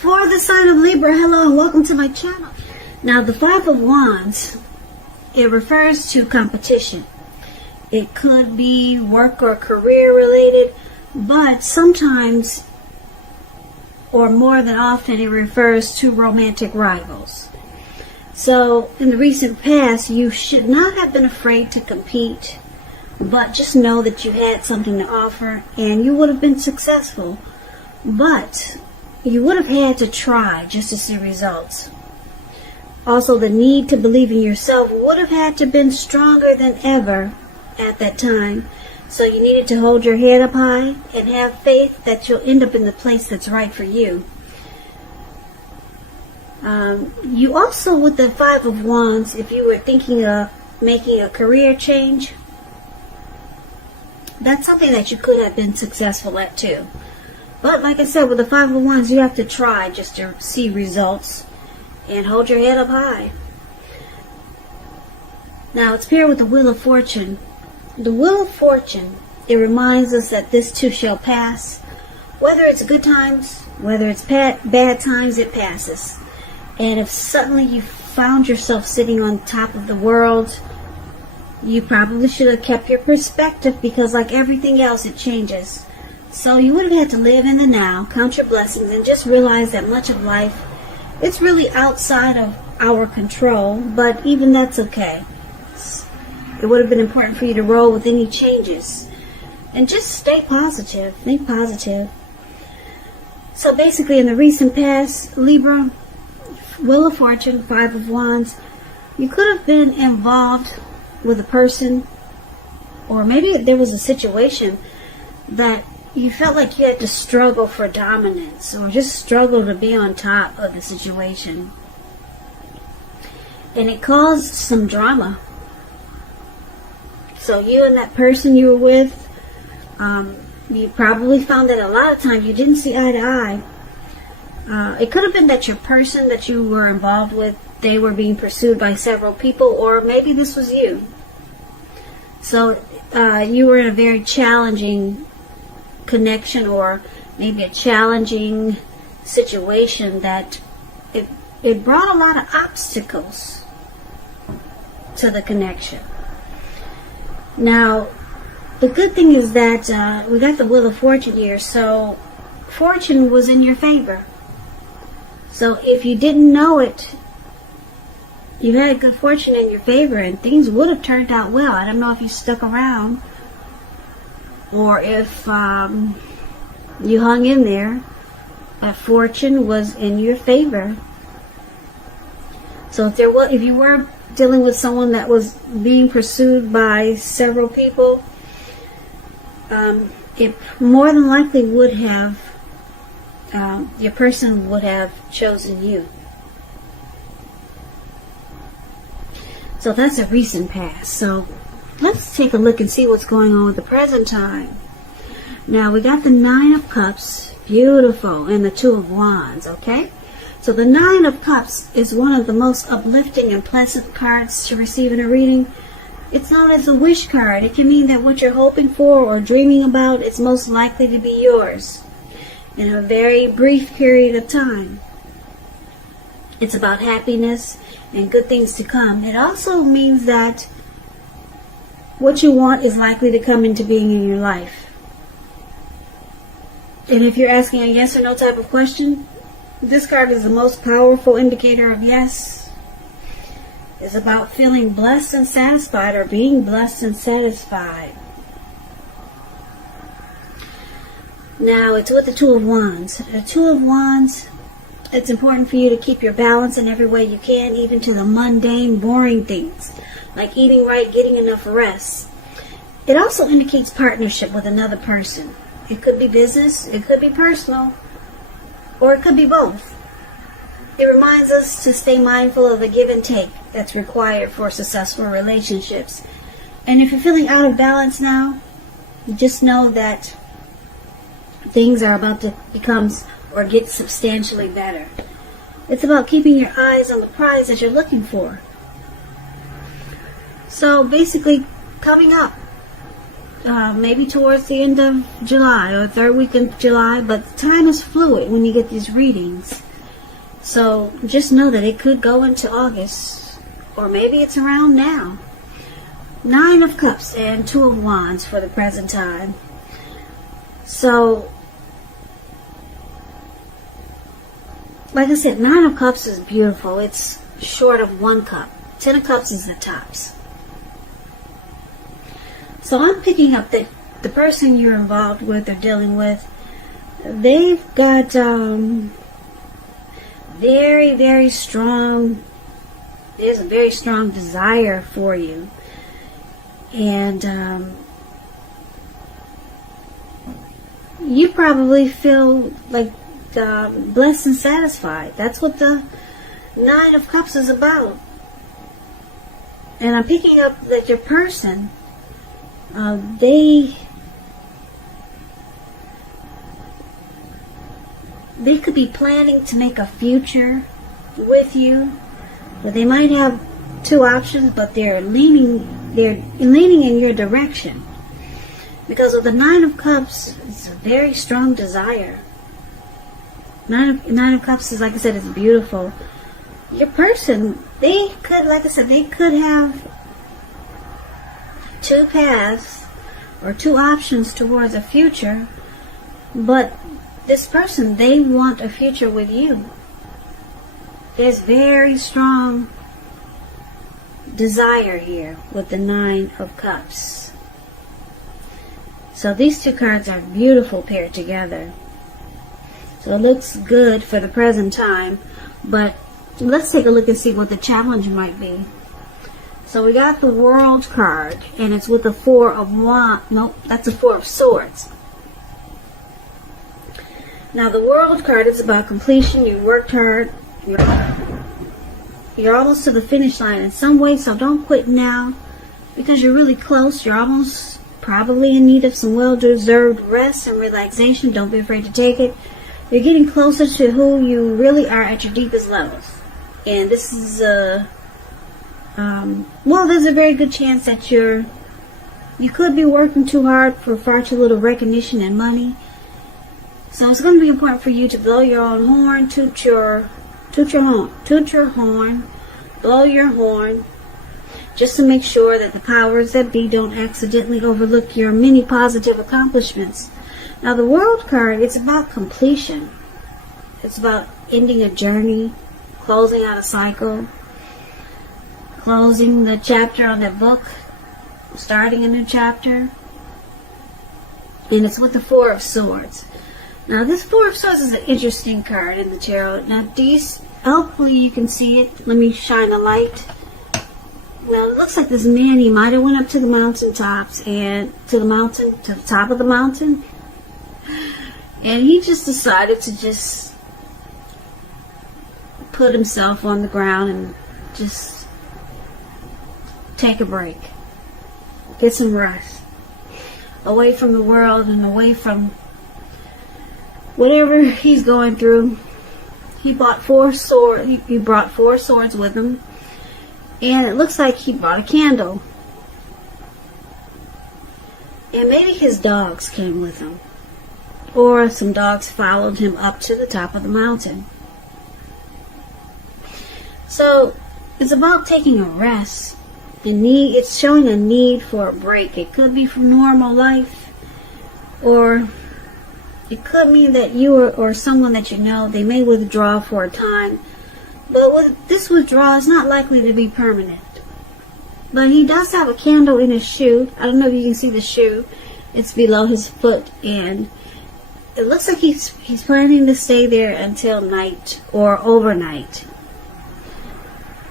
For the sign of Libra, hello and welcome to my channel. Now the Five of Wands, it refers to competition. It could be work or career related, but sometimes, or more than often, it refers to romantic rivals. So in the recent past, you should not have been afraid to compete, but just know that you had something to offer and you would have been successful. But you would have had to try just to see results. Also, the need to believe in yourself would have had to been stronger than ever at that time. So you needed to hold your head up high and have faith that you'll end up in the place that's right for you. You also, with the Five of Wands, if you were thinking of making a career change, that's something that you could have been successful at too. But like I said, with the Five of Wands, you have to try just to see results and hold your head up high. Now it's paired with the Wheel of Fortune. The Wheel of Fortune, it reminds us that this too shall pass. Whether it's good times, whether it's bad times, it passes. And if suddenly you found yourself sitting on top of the world, you probably should have kept your perspective, because like everything else, it changes. So you would have had to live in the now, count your blessings, and just realize that much of life, it's really outside of our control, but even that's okay. It would have been important for you to roll with any changes. And just stay positive. Think positive. So basically, in the recent past, Libra, Wheel of Fortune, Five of Wands, you could have been involved with a person, or maybe there was a situation that you felt like you had to struggle for dominance, or just struggle to be on top of the situation. And it caused some drama. So you and that person you were with, you probably found that a lot of times you didn't see eye to eye. It could have been that your person that you were involved with, they were being pursued by several people, or maybe this was you. So you were in a very challenging connection, or maybe a challenging situation that it brought a lot of obstacles to the connection. Now, the good thing is that we got the Wheel of Fortune here, so fortune was in your favor. So if you didn't know it, you had good fortune in your favor, and things would have turned out well. I don't know if you stuck around, or if you hung in there. Fortune was in your favor. So if you were dealing with someone that was being pursued by several people, it more than likely would have, your person would have chosen you. So that's a recent past. So let's take a look and see what's going on with the present time. Now we got the Nine of Cups, beautiful, and the Two of Wands, okay? So the Nine of Cups is one of the most uplifting and pleasant cards to receive in a reading. It's known as a wish card. It can mean that what you're hoping for or dreaming about is most likely to be yours in a very brief period of time. It's about happiness and good things to come. It also means that what you want is likely to come into being in your life. And if you're asking a yes or no type of question, this card is the most powerful indicator of yes. It's about feeling blessed and satisfied, or being blessed and satisfied. Now it's with the Two of Wands. The Two of Wands, it's important for you to keep your balance in every way you can, even to the mundane, boring things, like eating right, getting enough rest. It also indicates partnership with another person. It could be business, it could be personal, or it could be both. It reminds us to stay mindful of the give and take that's required for successful relationships. And if you're feeling out of balance now, just know that things are about to become or get substantially better. It's about keeping your eyes on the prize that you're looking for. So basically, coming up, maybe towards the end of July or third week in July, but time is fluid when you get these readings. So just know that it could go into August, or maybe it's around now. 9 of Cups and 2 of Wands for the present time. So, like I said, 9 of Cups is beautiful. It's short of 1 cup. 10 of Cups is the tops. So I'm picking up that the person you're involved with or dealing with, they've got very, very strong, there's a very strong desire for you. And you probably feel like blessed and satisfied. That's what the 9 of Cups is about. And I'm picking up that your person, they could be planning to make a future with you, but they might have 2 options, but they're leaning in your direction. Because of the 9 of Cups, it's a very strong desire. 9 of Cups is, like I said, it's beautiful. Your person, they could, like I said, they could have 2 paths or 2 options towards a future, but this person, they want a future with you. There's very strong desire here with the 9 of Cups. So these 2 cards are beautiful paired together. So it looks good for the present time, but let's take a look and see what the challenge might be. So we got the World card, and it's with the 4 of Wands. Nope, that's a 4 of Swords. Now the World card is about completion. You worked hard. You're almost to the finish line in some way, so don't quit now, because you're really close. You're almost probably in need of some well-deserved rest and relaxation. Don't be afraid to take it. You're getting closer to who you really are at your deepest levels. And this is well, there's a very good chance that you could be working too hard for far too little recognition and money. So it's going to be important for you to blow your own horn, toot your horn, blow your horn, just to make sure that the powers that be don't accidentally overlook your many positive accomplishments. Now the World card, it's about completion. It's about ending a journey, closing out a cycle, closing the chapter on that book, starting a new chapter. And it's with the 4 of Swords. Now this 4 of Swords is an interesting card in the tarot. Now these, hopefully you can see it. Let me shine a light. Now it looks like this man, he might have went up to the mountaintops and to the top of the mountain. And he just decided to just put himself on the ground and just take a break. Get some rest. Away from the world and away from whatever he's going through. He bought 4 swords. He brought 4 swords with him. And it looks like he brought a candle. And maybe his dogs came with him. Or some dogs followed him up to the top of the mountain. So it's about taking a rest. It's showing a need for a break. It could be from normal life, or it could mean that you or someone that you know, they may withdraw for a time. But with this withdrawal, it's not likely to be permanent. But he does have a candle in his shoe. I don't know if you can see the shoe. It's below his foot, and it looks like he's planning to stay there until night or overnight.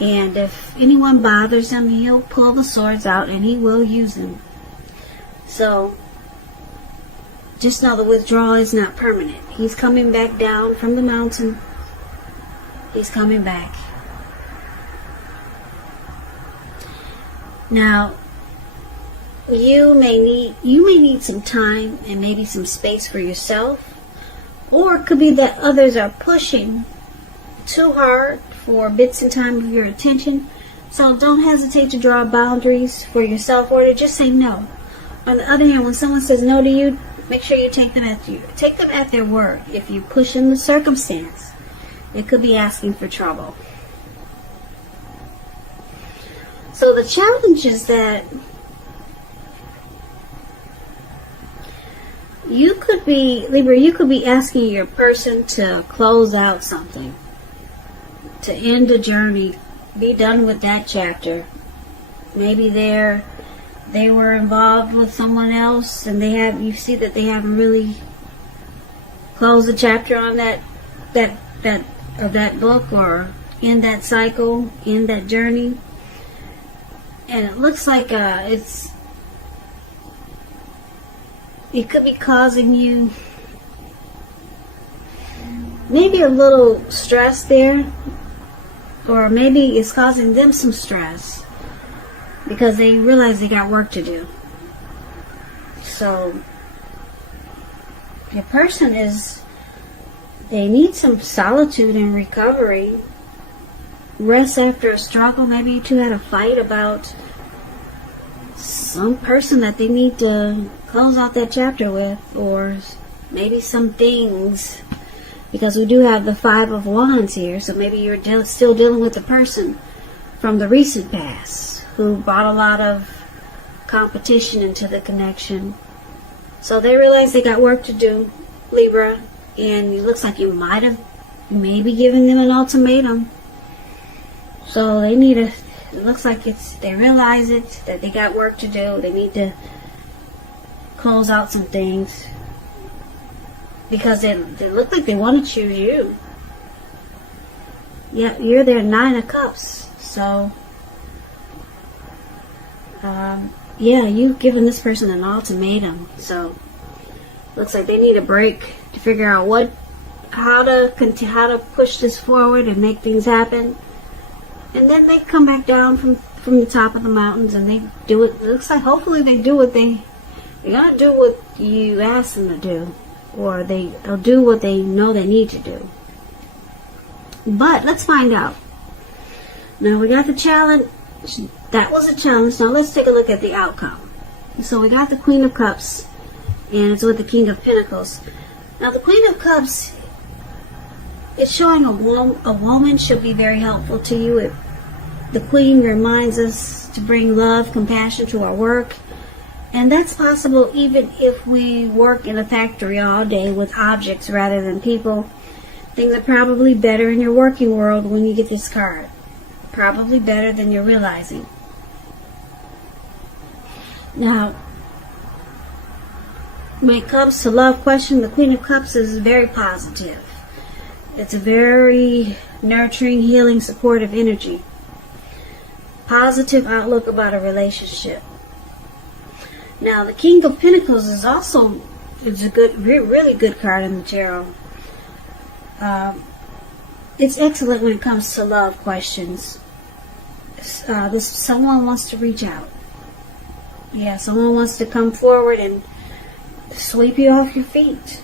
And if anyone bothers him, he'll pull the swords out and he will use them. So just know the withdrawal is not permanent. He's coming back down from the mountain. He's coming back. Now, you may need some time and maybe some space for yourself, or it could be that others are pushing too hard for bits and time of your attention. So don't hesitate to draw boundaries for yourself, or to just say no. On the other hand, when someone says no to you, make sure you take them at their word. If you push in the circumstance, It could be asking for trouble. So the challenge is that you could be, Libra, you could be asking your person to close out something, to end a journey, be done with that chapter. Maybe they were involved with someone else, and you see that they haven't really closed the chapter on that book, or in that cycle, in that journey. And it looks like it could be causing you maybe a little stress there, or maybe it's causing them some stress because they realize they got work to do. So your person they need some solitude and recovery, rest after a struggle. Maybe you two had a fight about some person that they need to close out that chapter with, or maybe some things, because we do have the Five of Wands here. So maybe you're still dealing with the person from the recent past who brought a lot of competition into the connection. So they realize they got work to do, Libra, and it looks like you might have maybe given them an ultimatum. So they need it looks like they realize it, that they got work to do. They need to close out some things, because they look like they want to choose you. Yeah, you're their Nine of Cups. So, yeah, you've given this person an ultimatum. So, looks like they need a break to figure out how to push this forward and make things happen. And then they come back down from the top of the mountains, and they do it. It looks like hopefully they do what they're gonna do what you ask them to do, or they'll do what they know they need to do. But let's find out. Now we got the challenge. That was a challenge. Now let's take a look at the outcome. So we got the Queen of Cups, and it's with the King of Pentacles. Now the Queen of Cups, it's showing a woman should be very helpful to you. The Queen reminds us to bring love, compassion to our work. And that's possible even if we work in a factory all day with objects rather than people. Things are probably better in your working world when you get this card. Probably better than you're realizing. Now, when it comes to love question, the Queen of Cups is very positive. It's a very nurturing, healing, supportive energy. Positive outlook about a relationship. Now, the King of Pentacles is also a good, really good card in the tarot. It's excellent when it comes to love questions. Someone wants to reach out. Yeah, someone wants to come forward and sweep you off your feet.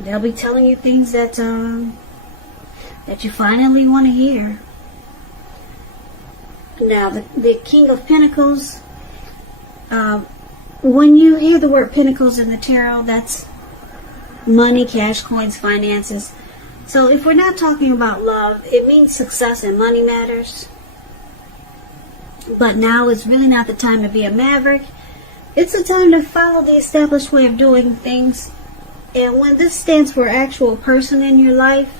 They'll be telling you things that you finally want to hear. Now, the King of Pentacles, when you hear the word Pentacles in the tarot, that's money, cash, coins, finances. So if we're not talking about love, it means success and money matters. But now is really not the time to be a maverick. It's the time to follow the established way of doing things. And when this stands for actual person in your life,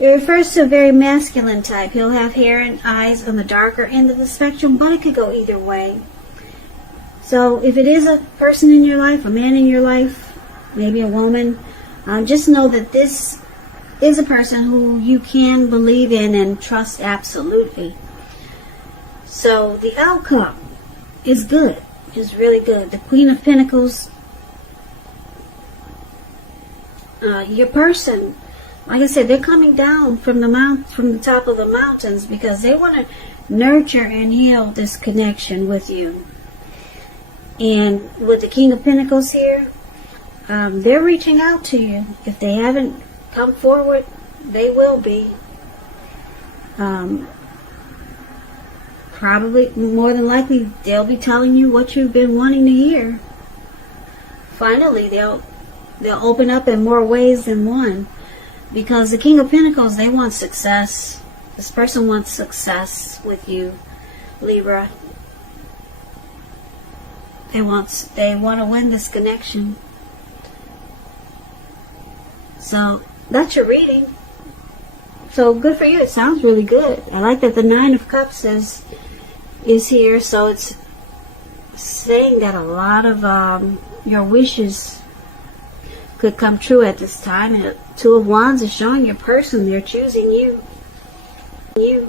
it refers to a very masculine type. He'll have hair and eyes on the darker end of the spectrum, but it could go either way. So if it is a person in your life, a man in your life, maybe a woman, just know that this is a person who you can believe in and trust absolutely. So the outcome is good. It's really good. The Queen of Pentacles, your person, like I said, they're coming down from the top of the mountains because they want to nurture and heal this connection with you. And with the King of Pentacles here, they're reaching out to you. If they haven't come forward, they will be. Probably, more than likely, they'll be telling you what you've been wanting to hear. Finally, they'll open up in more ways than one. Because the King of Pentacles, they want success. This person wants success with you, Libra. They want to win this connection. So that's your reading. So good for you. It sounds really good. I like that the Nine of Cups is here. So it's saying that a lot of your wishes could come true at this time. And Two of Wands is showing your person. They're choosing you. You.